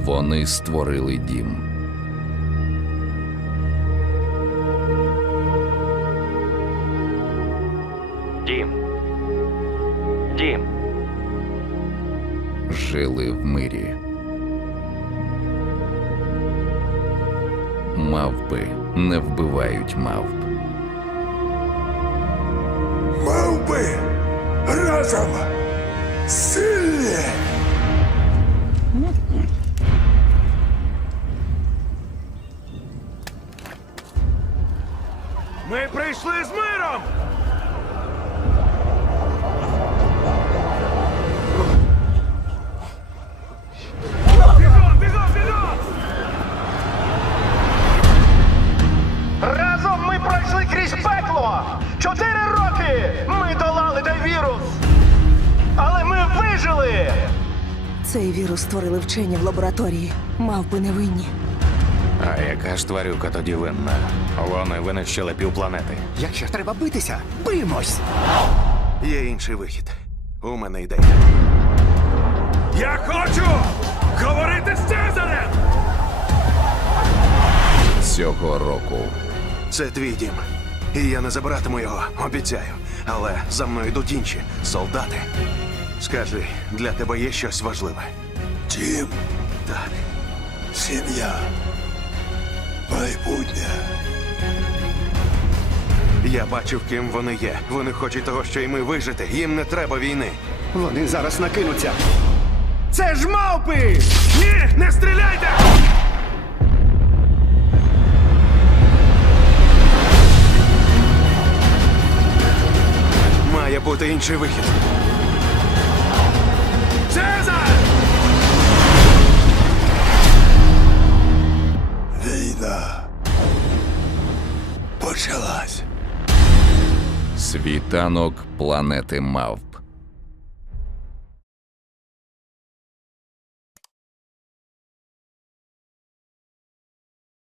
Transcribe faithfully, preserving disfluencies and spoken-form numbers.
Вони створили дім. Дім. Дім. Жили в мирі. Мавпи не вбивають мавп. Мавпи разом сильні! Ми прийшли з миром! Бігом, бігом, бігом! Разом ми пройшли крізь пекло! Чотири роки ми долали той вірус! Але ми вижили! Цей вірус створили вчені в лабораторії. Мавпи невинні. А яка ж тварюка тоді винна? Вони винищили півпланети. Якщо треба битися, бимось! Є інший вихід. У мене ідея. Я хочу говорити з Цезарем! Цього року Це твій дім. І я не забиратиму його, обіцяю. Але за мною йдуть інші солдати. Скажи, для тебе є щось важливе? Дім, Так. сім'я, майбутнє. Я бачив, ким вони є. Вони хочуть того, що й ми вижити. Їм не треба війни. Вони зараз накинуться. Це ж мавпи! Ні, не стріляйте! Має бути інший вихід. Цезар! Війна почалась. світанок планети мавп.